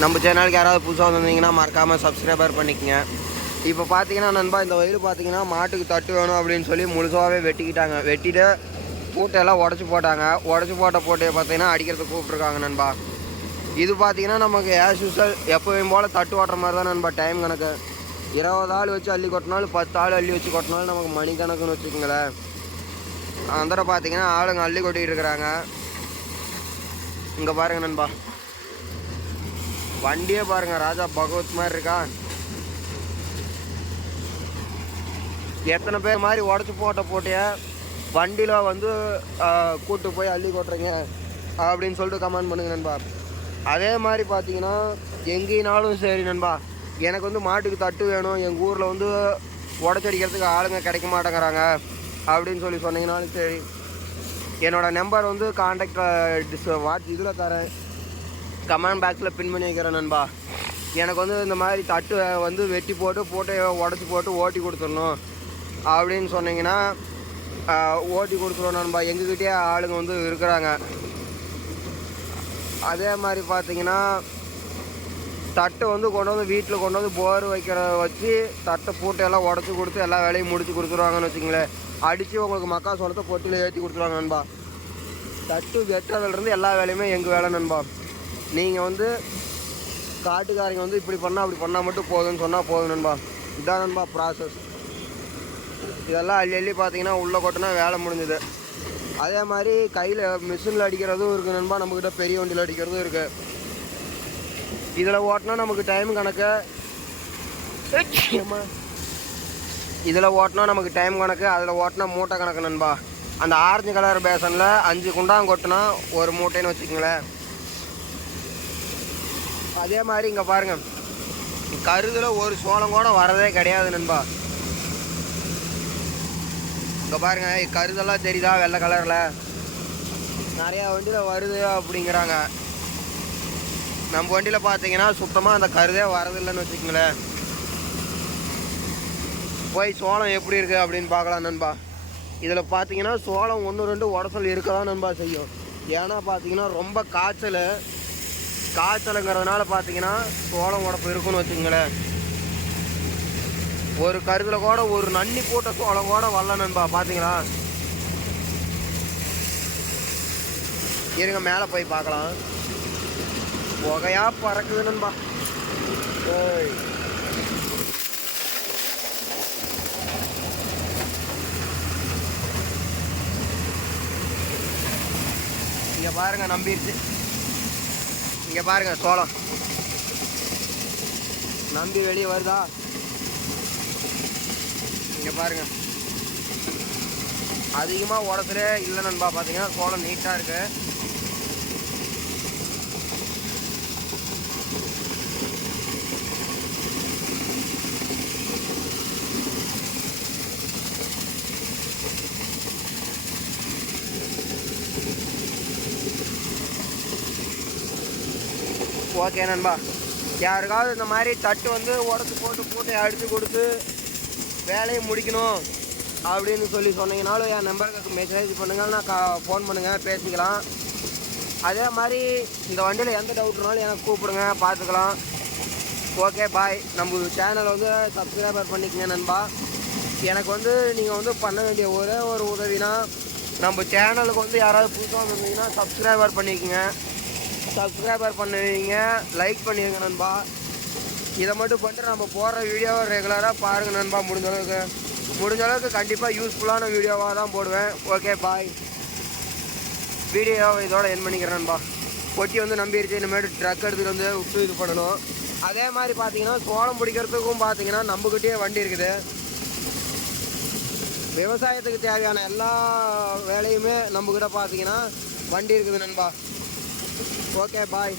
நம்ம சேனலுக்கு யாராவது புதுசாக வந்தீங்கன்னா மறக்காமல் சப்ஸ்கிரைபர் பண்ணிக்கங்க. இப்போ பார்த்தீங்கன்னா நண்பா இந்த வயல் பார்த்தீங்கன்னா மாட்டுக்கு தட்டு வேணும் அப்படின்னு சொல்லி முழுசாகவே வெட்டிக்கிட்டாங்க. வெட்டிட்டு பூட்டையெல்லாம் உடச்சி போட்டாங்க. உடச்சி போட்ட பூட்டையை பார்த்தீங்கன்னா அடிக்கிறதுக்கு கூப்பிட்ருக்காங்க நண்பா. இது பார்த்தீங்கன்னா நமக்கு ஆஸ் யூஸ்வல் எப்போயும் போல் தட்டு ஓட்டுற மாதிரி தான் நண்பா டைம் கணக்கு. இருபது ஆள் வச்சு அள்ளி கொட்டினாலும் பத்து ஆள் அள்ளி வச்சு கொட்டினாலும் நமக்கு மணி கணக்குன்னு வச்சுக்கோங்களேன். அந்த பார்த்தீங்கன்னா ஆளுங்க அள்ளி கொட்டிட்டு இருக்கிறாங்க. இங்கே பாருங்க நண்பா. வண்டியே பாருங்க ராஜா பகவத் மாதிரி இருக்கா? எத்தனை பேர் மாதிரி உடச்சி போட்ட போட்டிய வண்டியில் வந்து கூட்டு போய் அள்ளி கொட்டுறீங்க அப்படின்னு சொல்லிட்டு கமெண்ட் பண்ணுங்க நண்பா. அதே மாதிரி பார்த்தீங்கன்னா எங்கேனாலும் சரி நண்பா எனக்கு வந்து மாட்டுக்கு தட்டு வேணும் எங்கள் ஊரில் வந்து உடச்சடிக்கிறதுக்கு ஆளுங்க கிடைக்க மாட்டேங்கிறாங்க அப்படின்னு சொல்லி சொன்னீங்கனாலும் சரி. என்னோடய நம்பர் வந்து காண்டாக்ட் வாட்ஸ் இதில் தரேன். கமெண்ட் பாக்ஸில் பின் பண்ணி வைக்கிறேன் நண்பா. எனக்கு வந்து இந்த மாதிரி தட்டு வந்து வெட்டி போட்டு போட்டு உடச்சி போட்டு ஓட்டி கொடுத்துடணும் அப்படின்னு சொன்னீங்கன்னா ஓட்டி கொடுத்துருவோம் நண்பா. எங்ககிட்டயே ஆளுங்க வந்து இருக்கிறாங்க. அதே மாதிரி பார்த்தீங்கன்னா தட்டை வந்து கொண்டு வந்து வீட்டில் கொண்டு வந்து போர் வைக்கிற வச்சு தட்டை பூட்டை எல்லாம் உடச்சி கொடுத்து எல்லா வேலையும் முடிச்சு கொடுத்துருவாங்கன்னு வச்சுங்களேன். அடித்து உங்களுக்கு மக்கா சோளத்தை பொட்டியில் ஏற்றி கொடுத்துருவாங்க நண்பா. தட்டு வெட்டுறதுலேருந்து எல்லா வேலையுமே எங்கள் வேலை நண்பா? நீங்கள் வந்து காட்டுக்காரங்க வந்து இப்படி பண்ணால் அப்படி பண்ணால் மட்டும் போதும்னு சொன்னால் போதும் நண்பா. இதான் நண்பா ப்ராசஸ் இதெல்லாம் அள்ளி அள்ளி பார்த்தீங்கன்னா உள்ளே கொட்டினா வேலை முடிஞ்சுது. அதே மாதிரி கையில் மிஷினில் அடிக்கிறதும் இருக்குது நண்பா. நம்மக்கிட்ட பெரிய வண்டியில் அடிக்கிறதும் இருக்குது இதில் ஓட்டினா நமக்கு டைம் கணக்கு. இதில் ஓட்டினா நமக்கு டைம் கணக்கு. அதில் ஓட்டினா மூட்டை கணக்கு நண்பா. அந்த ஆரஞ்சு கலர் பேசனில் அஞ்சு குண்டான் கொட்டினா ஒரு மூட்டைன்னு வச்சுக்கோங்களேன். அதே மாதிரி இங்கே பாருங்க. கருதில் ஒரு சோளம் கூட வரதே கிடையாது நண்பா. இங்கே பாருங்க கருதெல்லாம் தெரியுதா வெள்ளை கலரில்? நிறையா வண்டியில் வருது அப்படிங்கிறாங்க. நம்ம வண்டியில் பார்த்தீங்கன்னா சுத்தமாக அந்த கருதே வரதில்லைன்னு வச்சுக்கோங்களேன். போய் சோளம் எப்படி இருக்குது அப்படின்னு பார்க்கலாம் நண்பா. இதில் பார்த்தீங்கன்னா சோளம் ஒன்று ரெண்டு உடசல் இருக்க தான் நண்பா செய்யும். ஏன்னா பார்த்தீங்கன்னா ரொம்ப காய்ச்சல். காய்ச்சலுங்கிறதுனால பார்த்தீங்கன்னா சோளம் உடப்பு இருக்குன்னு வச்சுங்களேன் ஒரு கருதில் கூட ஒரு நன்னி போட்ட சோளம் கூட வரல நண்பா பார்த்தீங்களா? இருங்க மேலே போய் பார்க்கலாம். புகையாக பறக்குது நண்பா. ஏய். பாருங்கள் பாருங்க நம்பிருச்சு. இங்கே பாருங்க சோளம். நம்பி வெளியே வருதா? இங்கே பாருங்க. அதிகமா உடத்துல இல்லை நண்பா பார்த்தீங்கன்னா சோளம் நீட்டா இருக்கு. ஓகே நண்பா. யாருக்காவது இந்த மாதிரி தட்டு வந்து உடச்சி போட்டு பூட்டை அடித்து கொடுத்து வேலையை முடிக்கணும் அப்படின்னு சொல்லி சொன்னீங்கனாலும் என் நம்பருக்கு மெசேஜ் பண்ணுங்கள் நான் கா ஃபோன் பண்ணுங்கள் பேசிக்கலாம். அதே மாதிரி இந்த வண்டியில் எந்த டவுட்னாலும் எனக்கு கூப்பிடுங்க பார்த்துக்கலாம். ஓகே பாய் நம்ம சேனலை வந்து சப்ஸ்கிரைபர் பண்ணிக்கங்க நண்பா. எனக்கு வந்து நீங்கள் வந்து பண்ண வேண்டிய ஒரே ஒரு உதவினா நம்ம சேனலுக்கு வந்து யாராவது புதுசாக வந்தீங்கன்னா சப்ஸ்கிரைபர் பண்ணிக்கங்க. சப்ஸ்கிரைபர் பண்ணுவீங்க லைக் பண்ணிடுங்க நண்பா. இதை மட்டும் பண்ணிட்டு நம்ம போடுற வீடியோவை ரெகுலராக பாருங்கள் நண்பா முடிஞ்ச அளவுக்கு. முடிஞ்ச அளவுக்கு கண்டிப்பாக யூஸ்ஃபுல்லான வீடியோவாக தான் போடுவேன். ஓகே பாய் வீடியோவை இதோட என் பண்ணிக்கிறேன் நண்பா. பொட்டி வந்து நம்பிடுச்சு இனிமேட்டு ட்ரக் எடுத்துகிட்டு வந்து விட்டு இது பண்ணணும். அதே மாதிரி பார்த்தீங்கன்னா சோளம் பிடிக்கிறதுக்கும் பார்த்தீங்கன்னா நம்மக்கிட்டே வண்டி இருக்குது. விவசாயத்துக்கு தேவையான எல்லா வேலையுமே நம்மக்கிட்ட பார்த்தீங்கன்னா வண்டி இருக்குது நண்பா. Okay bye